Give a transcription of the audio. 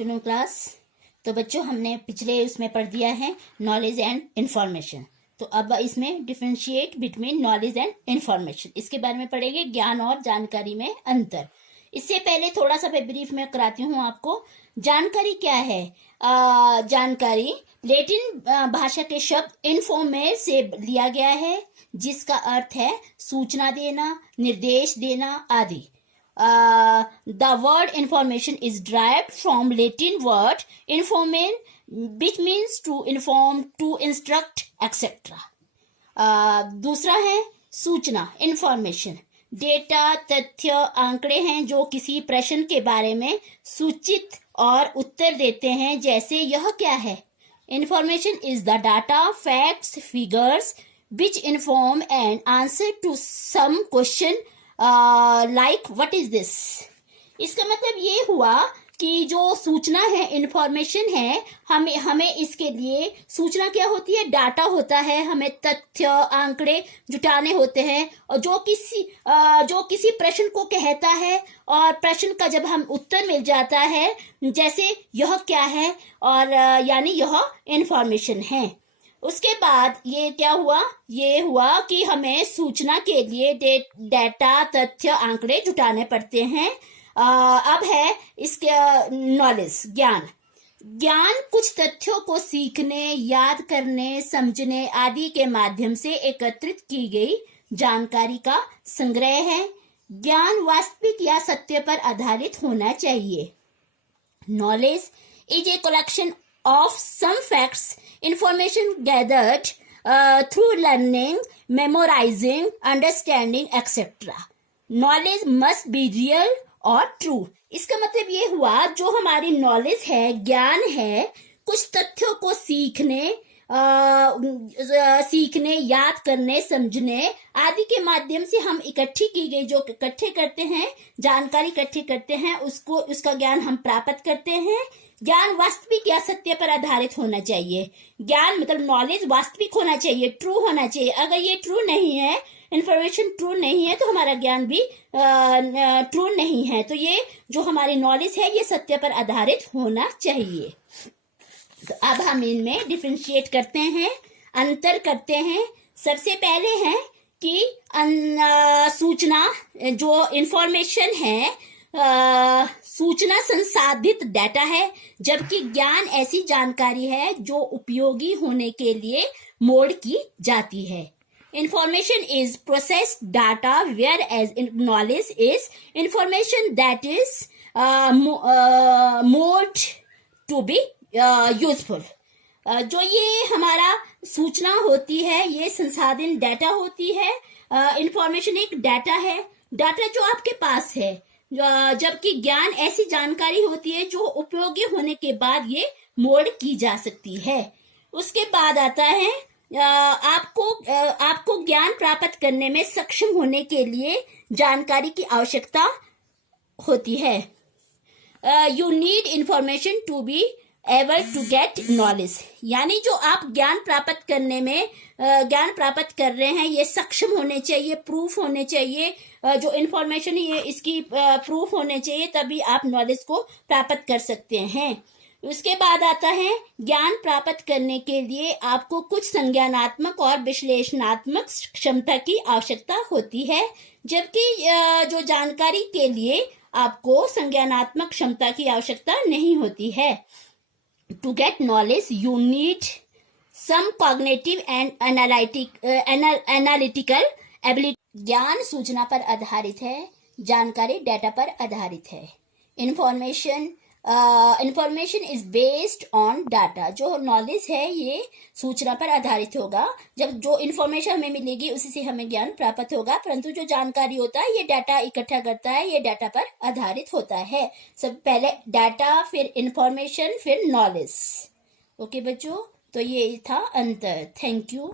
Afternoon class. तो बच्चों हमने पिछले उसमें पढ़ दिया है नॉलेज एंड इंफॉर्मेशन। तो अब इसमें differentiate between knowledge and information, इसके बारे में पढ़ेंगे। ज्ञान और जानकारी में अंतर। इससे पहले थोड़ा सा मैं ब्रीफ में कराती हूँ आपको। जानकारी क्या है? जानकारी लैटिन भाषा के शब्द इन्फॉर्मेर से लिया गया है, जिसका अर्थ है सूचना देना, निर्देश देना आदि। The word information is derived from Latin word informere, which means to inform, to instruct, etc. दूसरा है सूचना, इंफॉर्मेशन। डेटा, तथ्य, आंकड़े हैं जो किसी प्रश्न के बारे में सूचित और उत्तर देते हैं। जैसे यह क्या है? Information is the data, facts, figures which inform and answer to some question like what is this। इसका मतलब ये हुआ कि जो सूचना है, इंफॉर्मेशन है, हमें इसके लिए सूचना क्या होती है? डाटा होता है, हमें तथ्य, आंकड़े जुटाने होते हैं, और जो किसी प्रश्न को कहता है, और प्रश्न का जब हम उत्तर मिल जाता है, जैसे यह क्या है, और यानी यह इंफॉर्मेशन है। उसके बाद ये क्या हुआ? ये हुआ कि हमें सूचना के लिए डेटा, तथ्य, आंकड़े जुटाने पड़ते हैं। अब है इसके नॉलेज, ज्ञान। ज्ञान कुछ तथ्यों को सीखने, याद करने, समझने आदि के माध्यम से एकत्रित की गई जानकारी का संग्रह है। ज्ञान वास्तविक या सत्य पर आधारित होना चाहिए। Knowledge is a collection of some facts, information gathered through learning, memorizing, understanding, etc. Knowledge must be real or true। इसका मतलब ये हुआ, जो हमारी नॉलेज है, ज्ञान है, कुछ तथ्यों को सीखने, याद करने, समझने आदि के माध्यम से हम इकट्ठी की गई, जो इकट्ठे करते हैं, जानकारी इकट्ठी करते हैं, उसका ज्ञान हम प्राप्त करते हैं। ज्ञान वास्तविक या सत्य पर आधारित होना चाहिए। ज्ञान मतलब नॉलेज वास्तविक होना चाहिए, ट्रू होना चाहिए। अगर ये ट्रू नहीं है, इंफॉर्मेशन ट्रू नहीं है, तो हमारा ज्ञान भी ट्रू नहीं है। तो ये जो हमारी नॉलेज है, ये सत्य पर आधारित होना चाहिए। तो अब हम इनमें डिफरेंशिएट करते हैं, अंतर करते हैं। सबसे पहले है कि सूचना, जो इंफॉर्मेशन है, सूचना संसाधित डाटा है, जबकि ज्ञान ऐसी जानकारी है जो उपयोगी होने के लिए मोड की जाती है। Information is processed data, whereas knowledge is information that is made to be useful. जो ये हमारा सूचना होती है, ये संसाधन डाटा होती है। इंफॉर्मेशन एक डाटा है, डाटा जो आपके पास है, जबकि ज्ञान ऐसी जानकारी होती है जो उपयोगी होने के बाद ये मोड की जा सकती है। उसके बाद आता है आपको ज्ञान प्राप्त करने में सक्षम होने के लिए जानकारी की आवश्यकता होती है। You need information to be able to get knowledge. यानी जो आप ज्ञान प्राप्त कर रहे हैं, ये सक्षम होने चाहिए, प्रूफ होने चाहिए। जो इंफॉर्मेशन है, ये इसकी प्रूफ होने चाहिए, तभी आप नॉलेज को प्राप्त कर सकते हैं। उसके बाद आता है ज्ञान प्राप्त करने के लिए आपको कुछ संज्ञानात्मक और विश्लेषणात्मक क्षमता की आवश्यकता होती है, जबकि जो जानकारी के लिए आपको संज्ञानात्मक क्षमता की आवश्यकता नहीं होती है। To get knowledge, you need some cognitive and analytical ability। ज्ञान सूचना पर आधारित है, जानकारी डाटा पर आधारित है। Information is based on data. जो नॉलेज है, ये सूचना पर आधारित होगा। जब जो इंफॉर्मेशन हमें मिलेगी, उसी से हमें ज्ञान प्राप्त होगा। परंतु जो जानकारी होता है, ये डाटा इकट्ठा करता है, ये डाटा पर आधारित होता है। सब पहले डाटा, फिर इंफॉर्मेशन, फिर नॉलेज। ओके बच्चों, तो ये था अंतर। Thank you.